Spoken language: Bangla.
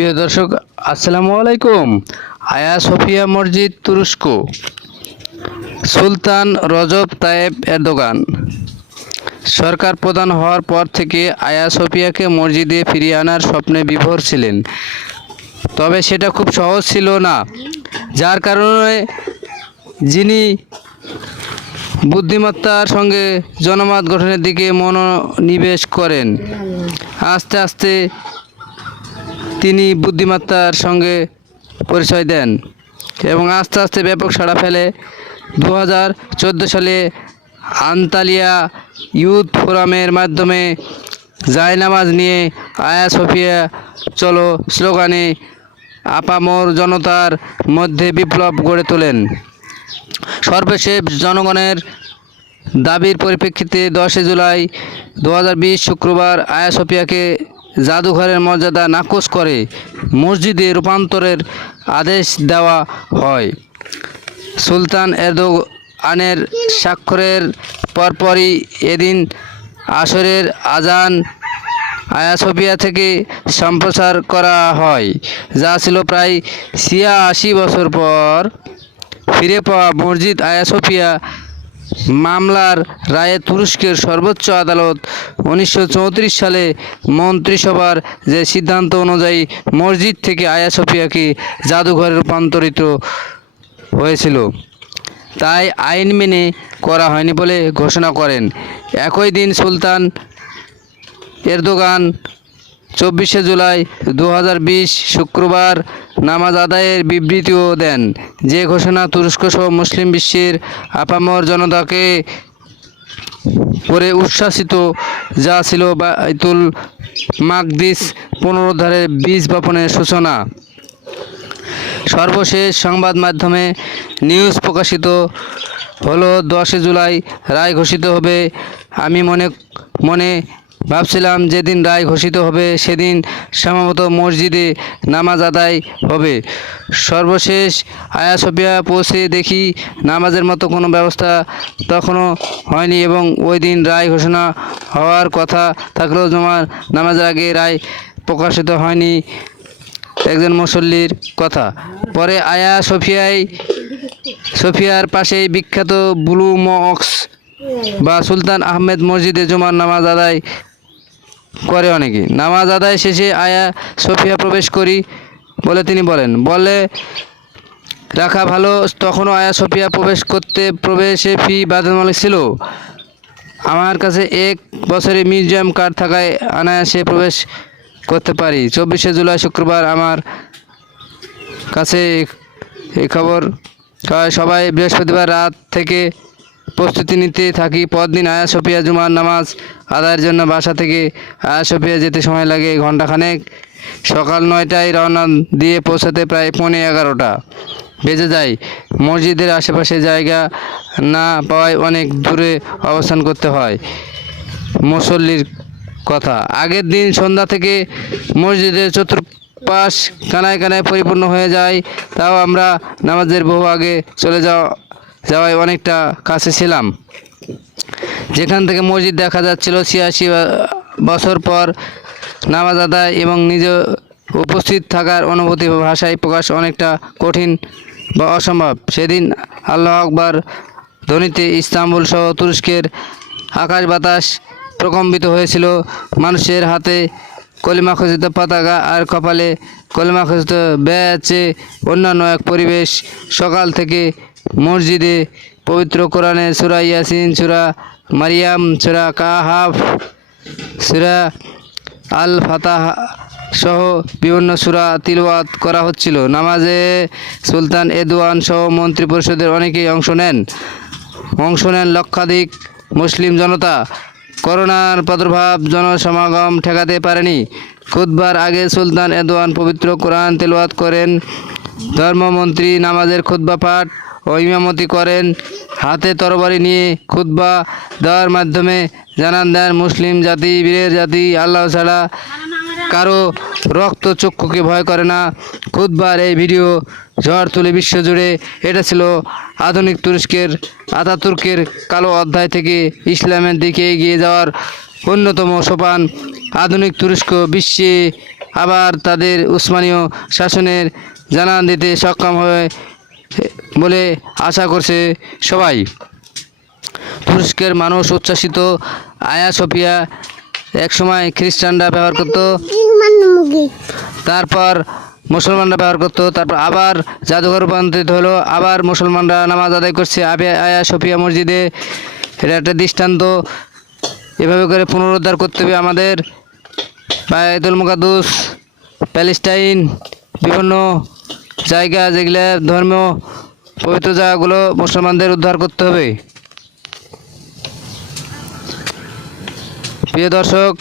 প্রিয় দর্শক, আসসালামু আলাইকুম। আয়া সোফিয়া মসজিদ তুরস্ক। সুলতান রজব তাইয়েপ এরদোগান সরকার প্রধান হওয়ার পর থেকে আয়া সোফিয়াকে মসজিদে ফিরিয়ে আনার স্বপ্নে বিভোর ছিলেন। তবে সেটা খুব সহজ ছিল না, যার কারণে যিনি বুদ্ধিমত্তার সঙ্গে জনমত গঠনের দিকে মনোনিবেশ করেন। আস্তে আস্তে তিনি বুদ্ধিমত্তার সঙ্গে পরিচয় দেন এবং আস্তে আস্তে ব্যাপক সাড়া ফেলে। 2014 সালে আন্তালিয়া ইউথ ফোরামের মাধ্যমে জায়নামাজ নিয়ে আয়া সোফিয়া চলো স্লোগানে আপামর জনতার মধ্যে বিপ্লব গড়ে তোলেন। সর্বশেষ জনগণের দাবির পরিপ্রেক্ষিতে 10 জুলাই 2020 শুক্রবার আয়া সোফিয়াকে জাদুঘরের মর্যাদা নাকচ করে মসজিদে রূপান্তরের আদেশ দেওয়া হয়। সুলতান এরদোগানের স্বাক্ষরের পরপরই এদিন আসরের আজান আয়া সোফিয়া থেকে সম্প্রচার করা হয়, যা ছিল প্রায় 86 বছর পর ফিরে পাওয়া মসজিদ। আয়া সোফিয়া মামলার রায়ে তুরস্কের সর্বোচ্চ আদালত 1934 সালে মন্ত্রিসভার যে সিদ্ধান্ত অনুযায়ী মসজিদ থেকে আয়া সোফিয়াকে জাদুঘরে রূপান্তরিত হয়েছিল, তাই আইন মেনে করা হয়নি বলে ঘোষণা করেন। একই দিন সুলতান এরদোগান 24 জুলাই 2020 শুক্রবার নামাজ আদায়ের বিবৃতিও দেন, যে ঘোষণা তুরস্ক সহ মুসলিম বিশ্বের আপামর জনতাকে করে উচ্ছ্বাসিত, যা ছিল বাইতুল মাকদিস পুনরুদ্ধারের বীজ বপনের সূচনা। সর্বশেষ সংবাদ মাধ্যমে নিউজ প্রকাশিত হলো 10 জুলাই রায় ঘোষিত হবে। আমি মনে মনে ভাবছিলাম যেদিন রায় ঘোষিত হবে সেদিন সম্ভবত মসজিদে নামাজ আদায় হবে। সর্বশেষ আয়া সোফিয়া পৌঁছে দেখি নামাজের মতো কোনো ব্যবস্থা তখনও হয়নি এবং ওই দিন রায় ঘোষণা হওয়ার কথা থাকলেও নামাজের আগে রায় প্রকাশিত হয়নি, একজন মুসল্লির কথা। পরে আয়া সোফিয়ার পাশেই বিখ্যাত ব্লু মস্ক বা সুলতান আহমেদ মসজিদে জুমার নামাজ আদায় করে অনেকে। নামাজ আদায় শেষে আয়া সোফিয়া প্রবেশ করি বলে তিনি বলে রাখা ভালো, তখনও আয়া সোফিয়া প্রবেশে ফি বাধ্যতামূলক ছিল। আমার কাছে 1 বছরের মিউজিয়াম কার্ড থাকায় অনায়াসে প্রবেশ করতে পারি। 24 জুলাই শুক্রবার আমার কাছে এই খবর সবাই বৃহস্পতিবার রাত থেকে প্রস্তুতি নিতে থাকি। পরদিন আয়া সোফিয়া জুমার নামাজ আদায়ের জন্য বাসা থেকে আয়া সোফিয়া যেতে সময় লাগে ঘণ্টাখানেক। সকাল 9টায় রওনা দিয়ে পৌঁছাতে প্রায় 11:15 বেজে যায়। মসজিদের আশেপাশে জায়গা না পাওয়ায় অনেক দূরে অবস্থান করতে হয়। মুসল্লির কথা, আগের দিন সন্ধ্যা থেকে মসজিদের চতুর্পাশ কানায় কানায় পরিপূর্ণ হয়ে যায়। তাও আমরা নামাজের বহু আগে চলে যাওয়ায় অনেকটা কাছে ছিলাম, যেখান থেকে মসজিদ দেখা যাচ্ছিল। 86 বছর পর নামাজ আদায় এবং নিজে উপস্থিত থাকার অনুভূতি ভাষায় প্রকাশ অনেকটা কঠিন বা অসম্ভব। সেদিন আল্লাহু আকবার ধ্বনিতে ইস্তাম্বুল সহ তুরস্কের আকাশ বাতাস প্রকম্পিত হয়েছিল। মানুষের হাতে কলিমা খচিত পতাকা আর কপালে কলিমা খচিত ব্যাচে অন্যান্য এক পরিবেশ। সকাল থেকে মসজিদে পবিত্র কোরআনে সূরা ইয়াসিন, সূরা মারিয়াম, সূরা কাহাফ, সূরা আল ফাতাহ সহ বিভিন্ন সূরা তিলাওয়াত করা হচ্ছিল। নামাজে সুলতান এরদোগান সহ মন্ত্রী পরিষদের অনেকেই অংশ নেন লক্ষাধিক মুসলিম জনতা। করোনার প্রাদুর্ভাব জনসমাগম ঠেকাতে পারেনি। খুতবার আগে সুলতান এরদোগান পবিত্র কোরআন তেলাওয়াত করেন। ধর্মমন্ত্রী নামাজের খুতবা পাঠ ও ইমামতি করেন। হাতে তরবারি নিয়ে খুতবা দেওয়ার মাধ্যমে জানান দেন, মুসলিম জাতি বীরের জাতি, আল্লাহ ছাড়া কারো রক্ত চক্ষুকে ভয় করে না। খুতবার এই ভিডিও ঝড় তুলে বিশ্বজুড়ে। এটা ছিল আধুনিক তুরস্কের আতাতুর্কের কালো অধ্যায় থেকে ইসলামের দিকে এগিয়ে যাওয়ার অন্যতম সোপান। আধুনিক তুরস্ক বিশ্বে আবার তাদের উসমানীয় শাসনের জানান দিতে সক্ষম হবে বলে আশা করছে সবাই। তুরস্কের মানুষ উচ্ছ্বাসিত। আয়া সোফিয়া একসময় খ্রিস্টানরা ব্যবহার করত, তারপর মুসলমানরা ব্যবহার করতো, তারপর আবার জাদুঘর রূপান্তরিত হলো, আবার মুসলমানরা নামাজ আদায় করছে আয়া সোফিয়া মসজিদে। এটা একটা দৃষ্টান্ত। এভাবে করে পুনরুদ্ধার করতে হবে আমাদের বায়তুল মুকাদ্দাস, প্যালেস্টাইন, বিভিন্ন জায়গা যেগুলো ধর্মীয় পবিত্র জায়গাগুলো মুসলমানদের উদ্ধার করতে হবে। প্রিয় দর্শক,